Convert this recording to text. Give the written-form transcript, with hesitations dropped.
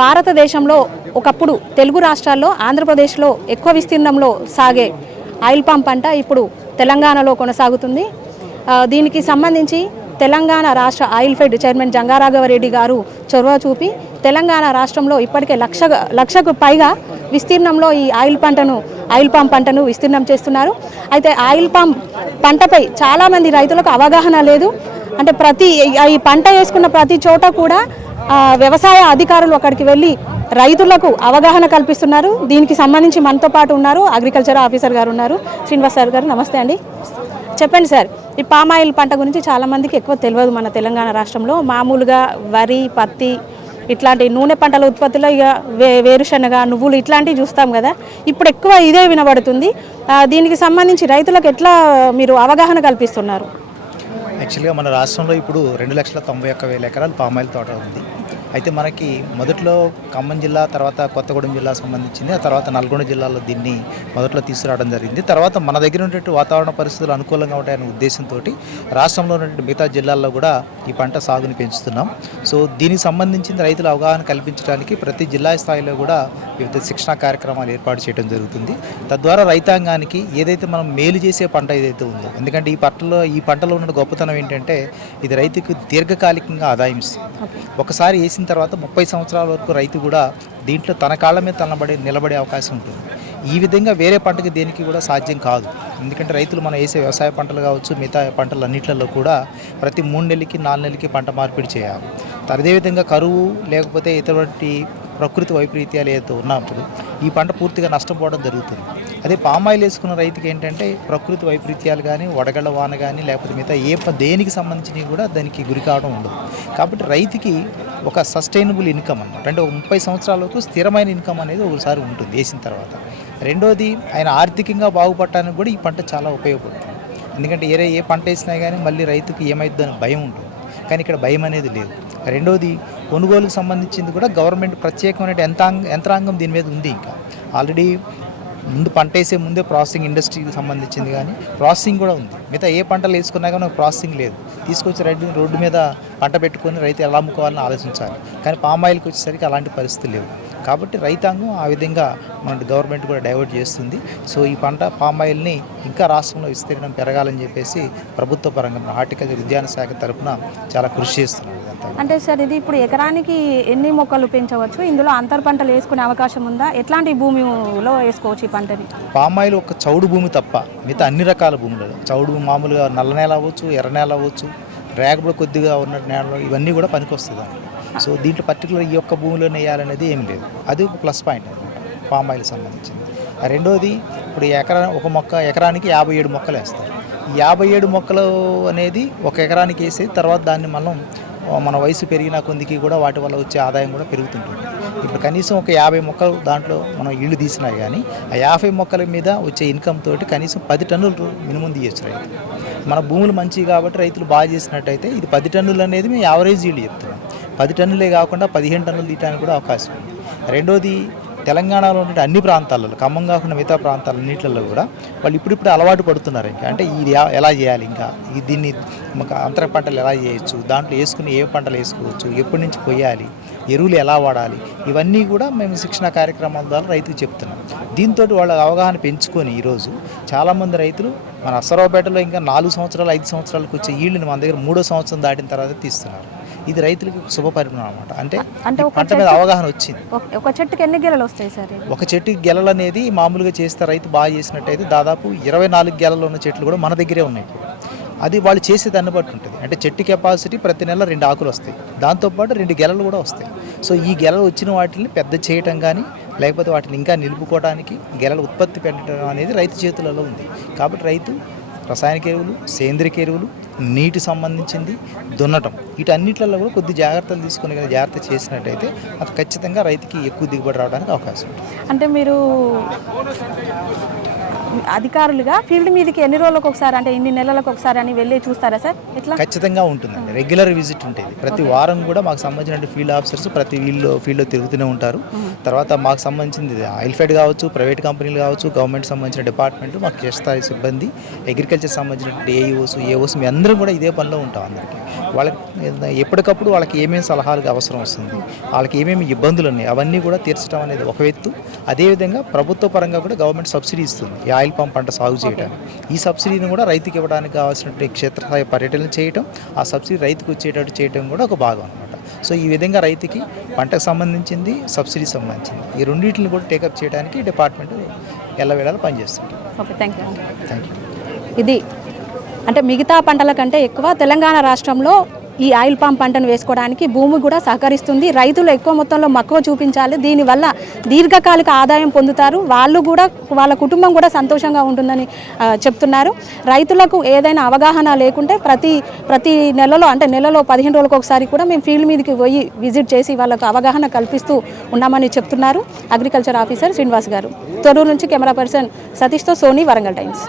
భారతదేశంలో ఒకప్పుడు తెలుగు రాష్ట్రాల్లో ఆంధ్రప్రదేశ్లో ఎక్కువ విస్తీర్ణంలో సాగే ఆయిల్ పామ్ పంట ఇప్పుడు తెలంగాణలో కొనసాగుతుంది. దీనికి సంబంధించి తెలంగాణ రాష్ట్ర ఆయిల్ ఫెడ్ చైర్మన్ జంగారాఘవరెడ్డి గారు చొరవ చూపి తెలంగాణ రాష్ట్రంలో ఇప్పటికే లక్షకు పైగా విస్తీర్ణంలో ఈ ఆయిల్ పామ్ పంటను విస్తీర్ణం చేస్తున్నారు. అయితే ఆయిల్ పామ్ పంటపై చాలామంది రైతులకు అవగాహన లేదు. అంటే ఈ పంట వేసుకున్న ప్రతి చోట కూడా వ్యవసాయ అధికారులు అక్కడికి వెళ్ళి రైతులకు అవగాహన కల్పిస్తున్నారు. దీనికి సంబంధించి మనతో పాటు ఉన్నారు అగ్రికల్చర్ ఆఫీసర్ గారు ఉన్నారు, శ్రీనివాస్ సార్ గారు. నమస్తే అండి. చెప్పండి సార్, ఈ పామాయిల్ పంట గురించి చాలామందికి ఎక్కువ తెలియదు. మన తెలంగాణ రాష్ట్రంలో మామూలుగా వరి, పత్తి ఇట్లాంటి నూనె పంటల ఉత్పత్తిలో ఇక వేరుశనగ, నువ్వులు ఇట్లాంటివి చూస్తాం కదా. ఇప్పుడు ఎక్కువ ఇదే వినబడుతుంది. దీనికి సంబంధించి రైతులకు ఎట్లా మీరు అవగాహన కల్పిస్తున్నారు? యాక్చువల్గా మన రాష్ట్రంలో ఇప్పుడు 2,91,000 ఎకరాలు పామాయిల్ తోట ఉంది. అయితే మనకి మొదట్లో ఖమ్మం జిల్లా, తర్వాత కొత్తగూడెం జిల్లా సంబంధించింది. ఆ తర్వాత నల్గొండ జిల్లాలో దీన్ని మొదట్లో తీసుకురావడం జరిగింది. తర్వాత మన దగ్గర ఉన్నటువంటి వాతావరణ పరిస్థితులు అనుకూలంగా ఉంటాయనే ఉద్దేశంతో రాష్ట్రంలో ఉన్నటువంటి మిగతా జిల్లాల్లో కూడా ఈ పంట సాగుని పెంచుతున్నాం. సో దీనికి సంబంధించిన రైతుల అవగాహన కల్పించడానికి ప్రతి జిల్లా స్థాయిలో కూడా వివిధ శిక్షణా కార్యక్రమాలు ఏర్పాటు చేయడం జరుగుతుంది. తద్వారా రైతాంగానికి ఏదైతే మనం మేలు చేసే పంట ఏదైతే ఉందో, ఎందుకంటే ఈ పంటలో ఉన్న గొప్పతనం ఏంటంటే ఇది రైతుకు దీర్ఘకాలికంగా ఆదాయం ఇస్తుంది. ఒకసారి వేసిన తర్వాత 30 సంవత్సరాల వరకు రైతు కూడా దీంట్లో తన కాళ్ళ మీద నిలబడే అవకాశం ఉంటుంది. ఈ విధంగా వేరే పంటకి దేనికి కూడా సాధ్యం కాదు. ఎందుకంటే రైతులు మనం వేసే వ్యవసాయ పంటలు కావచ్చు, మిగతా పంటలు అన్నింటిలో కూడా ప్రతి 3 నెలలకి 4 నెలలకి పంట మార్పిడి చేయాలి. అదేవిధంగా కరువు లేకపోతే ఇటువంటి ప్రకృతి వైపరీత్యాలు ఏదైతే ఉన్నప్పుడు ఈ పంట పూర్తిగా నష్టపోవడం జరుగుతుంది. అదే పామాయిల్ వేసుకున్న రైతుకి ఏంటంటే ప్రకృతి వైపరీత్యాలు కానీ, వడగళ్ళ వాన కానీ, లేకపోతే మిగతా దేనికి సంబంధించినవి కూడా దానికి గురి కావడం ఉండదు. కాబట్టి రైతుకి ఒక సస్టైనబుల్ ఇన్కమ్ అన్నమాట, అంటే ఒక 30 సంవత్సరాల వరకు స్థిరమైన ఇన్కమ్ అనేది ఒకసారి ఉంటుంది వేసిన తర్వాత. రెండోది ఆయన ఆర్థికంగా బాగుపడటానికి కూడా ఈ పంట చాలా ఉపయోగపడుతుంది. ఎందుకంటే ఏ పంట వేసినా కానీ మళ్ళీ రైతుకి ఏమైందని భయం ఉంటుంది, కానీ ఇక్కడ భయం అనేది లేదు. రెండోది కొనుగోలుకు సంబంధించింది కూడా గవర్నమెంట్ ప్రత్యేకమైన యంత్రాంగం దీని మీద ఉంది. ఇంకా ఆల్రెడీ ముందు పంట వేసే ముందే ప్రాసెసింగ్ ఇండస్ట్రీకి సంబంధించింది కానీ ప్రాసెసింగ్ కూడా ఉంది. మిగతా ఏ పంటలు వేసుకున్నా కానీ ప్రాసెసింగ్ లేదు. తీసుకొచ్చి రోడ్డు మీద పంట పెట్టుకొని రైతు ఎలా అమ్ముకోవాలని ఆలోచించాలి. కానీ పామాయిల్కి వచ్చేసరికి అలాంటి పరిస్థితులు లేవు. కాబట్టి రైతాంగం ఆ విధంగా మన గవర్నమెంట్ కూడా డైవర్ట్ చేస్తుంది. సో ఈ పంట పామాయిల్ని ఇంకా రాష్ట్రంలో విస్తీర్ణం పెరగాలని చెప్పేసి ప్రభుత్వ పరంగా హార్టికల్చర్ ఉద్యాన శాఖ తరఫున చాలా కృషి చేస్తున్నారు. అంటే సార్, ఇది ఇప్పుడు ఎకరానికి ఎన్ని మొక్కలు పెంచవచ్చు? ఇందులో అంతర పంటలు వేసుకునే అవకాశం ఉందా? ఎట్లాంటి భూమిలో వేసుకోవచ్చు ఈ పంటని? పామాయిల్ ఒక చౌడు భూమి తప్ప మిగతా అన్ని రకాల భూములు, చౌడు మామూలుగా నల్ల నేల అవ్వచ్చు, ఎర్ర నేల అవ్వచ్చు, రేగబడి కొద్దిగా ఉన్న నేలలో ఇవన్నీ కూడా పనికొస్తుంది. సో దీంట్లో పర్టికులర్ ఈ యొక్క భూమిలో వేయాలనేది ఏం లేదు. అది ఒక ప్లస్ పాయింట్ అనమాట పామాయిల్ సంబంధించింది. రెండోది ఇప్పుడు ఎకరానికి 57 మొక్కలు వేస్తారు. ఈ 57 మొక్కలు అనేది ఒక ఎకరానికి వేసి తర్వాత దాన్ని మన వయసు పెరిగిన కొద్దికి కూడా వాటి వల్ల వచ్చే ఆదాయం కూడా పెరుగుతుంటుంది. ఇప్పుడు కనీసం ఒక 50 మొక్కలు దాంట్లో మనం ఇళ్ళు తీసినా కానీ ఆ 50 మొక్కల మీద వచ్చే ఇన్కమ్ తోటి కనీసం 10 టన్నులు మినిమం తీయచ్చు రైతు. మన భూములు మంచివి కాబట్టి రైతులు బాగా చేసినట్టయితే ఇది 10 టన్నులు అనేది మేము యావరేజ్ ఇళ్ళు చెప్తున్నాం. 10 టన్నులే కాకుండా 15 టన్నులు తీయడానికి కూడా అవకాశం ఉంది. రెండోది తెలంగాణలో ఉండే అన్ని ప్రాంతాలలో, ఖమ్మం కాకుండా మిగతా ప్రాంతాలన్నింటిలో కూడా వాళ్ళు ఇప్పుడు అలవాటు పడుతున్నారు. అంటే ఇది ఎలా చేయాలి, ఇంకా దీన్ని అంతర పంటలు ఎలా చేయొచ్చు, దాంట్లో వేసుకుని ఏ పంటలు వేసుకోవచ్చు, ఎప్పటి నుంచి కొయ్యాలి, ఎరువులు ఎలా వాడాలి, ఇవన్నీ కూడా మేము శిక్షణ కార్యక్రమాల ద్వారా రైతుకు చెప్తున్నాం. దీంతో వాళ్ళ అవగాహన పెంచుకొని ఈరోజు చాలామంది రైతులు మన అసరావుపేటలో ఇంకా 4 సంవత్సరాలు 5 సంవత్సరాలకు వచ్చే ఈళ్ళని మన దగ్గర 3వ సంవత్సరం దాటిన తర్వాత తీస్తున్నారు. ఇది రైతులకి శుభ పరిణామం అనమాట. అంటే పంట మీద అవగాహన వచ్చింది. ఒక చెట్టుకి ఎన్ని గెలలు వస్తాయి సార్? ఒక చెట్టుకి గెలలు అనేది మామూలుగా చేస్తే రైతు బాగా చేసినట్టయితే దాదాపు 24 గెలలు ఉన్న చెట్లు కూడా మన దగ్గరే ఉన్నాయి. అది వాళ్ళు చేసేదాన్ని బట్టి ఉంటుంది. అంటే చెట్టు కెపాసిటీ ప్రతి నెల 2 ఆకులు వస్తాయి, దాంతోపాటు 2 గెలలు కూడా వస్తాయి. సో ఈ గెలలు వచ్చిన వాటిని పెద్ద చేయటం కానీ లేకపోతే వాటిని ఇంకా నిలుపుకోవడానికి గెలల ఉత్పత్తి పెట్టడం అనేది రైతు చేతులలో ఉంది. కాబట్టి రైతు రసాయనిక ఎరువులు, సేంద్రియ ఎరువులు, నీటి సంబంధించింది, దున్నటం, వీటన్నిటిలో కూడా కొద్ది జాగ్రత్తలు తీసుకుని జాగ్రత్త చేసినట్టయితే అది ఖచ్చితంగా రైతుకి ఎక్కువ దిగుబడి రావడానికి అవకాశం ఉంటుంది. అంటే మీరు అధికారులుగా ఫీల్డ్ మీదకి ఎన్ని రోజులకు ఒకసారి, అంటే ఇన్ని నెలలకు ఒకసారి అని వెళ్ళి చూస్తారా సార్? ఇట్లా ఖచ్చితంగా ఉంటుందండి, రెగ్యులర్ విజిట్ ఉంటుంది. ప్రతి వారం కూడా మాకు సంబంధించిన ఫీల్డ్ ఆఫీసర్స్ ప్రతి ఫీల్డ్లో తిరుగుతూనే ఉంటారు. తర్వాత మాకు సంబంధించింది ఆయిల్ ఫెడ్ కావచ్చు, ప్రైవేట్ కంపెనీలు కావచ్చు, గవర్నమెంట్ సంబంధించిన డిపార్ట్మెంట్, మాకు క్షేత్రస్థాయి సిబ్బంది, అగ్రికల్చర్ సంబంధించిన ఏఈఓస్, ఏఓస్, మేము అందరం కూడా ఇదే పనిలో ఉంటాం. అందరికీ వాళ్ళకి ఎప్పటికప్పుడు వాళ్ళకి ఏమేమి సలహాలు అవసరం వస్తుంది, వాళ్ళకి ఏమేమి ఇబ్బందులు ఉన్నాయి, అవన్నీ కూడా తీర్చడం అనేది ఒక ఎత్తు. అదేవిధంగా ప్రభుత్వ పరంగా కూడా గవర్నమెంట్ సబ్సిడీ ఇస్తుంది ఈ ఆయిల్ పామ్ పంట సాగు చేయడానికి. ఈ సబ్సిడీని కూడా రైతుకి ఇవ్వడానికి కావాల్సినటువంటి క్షేత్రస్థాయి పర్యటనలు చేయటం, ఆ సబ్సిడీ రైతుకు వచ్చేటట్టు చేయడం కూడా ఒక భాగం అనమాట. సో ఈ విధంగా రైతుకి పంటకు సంబంధించింది, సబ్సిడీ సంబంధించింది, ఈ రెండింటిని కూడా టేకప్ చేయడానికి డిపార్ట్మెంట్ ఎల్లవేళలా పనిచేస్తుంది. Okay, thank you. Thank you. ఇది అంటే మిగతా పంటల కంటే ఎక్కువ తెలంగాణ రాష్ట్రంలో ఈ ఆయిల్ పామ్ పంటను వేసుకోవడానికి భూమి కూడా సహకరిస్తుంది. రైతులు ఎక్కువ మొత్తంలో మక్కువ చూపించాలి. దీనివల్ల దీర్ఘకాలిక ఆదాయం పొందుతారు. వాళ్ళు కూడా, వాళ్ళ కుటుంబం కూడా సంతోషంగా ఉంటుందని చెప్తున్నారు. రైతులకు ఏదైనా అవగాహన లేకుంటే ప్రతి నెలలో, అంటే నెలలో 15 రోజులకు ఒకసారి కూడా మేము ఫీల్డ్ మీదకి పోయి విజిట్ చేసి వాళ్ళకు అవగాహన కల్పిస్తూ ఉన్నామని చెప్తున్నారు అగ్రికల్చర్ ఆఫీసర్ శ్రీనివాస్ గారు. తొర్రూరు నుంచి కెమెరా పర్సన్ సతీష్తో సోనీ, వరంగల్ టైమ్స్.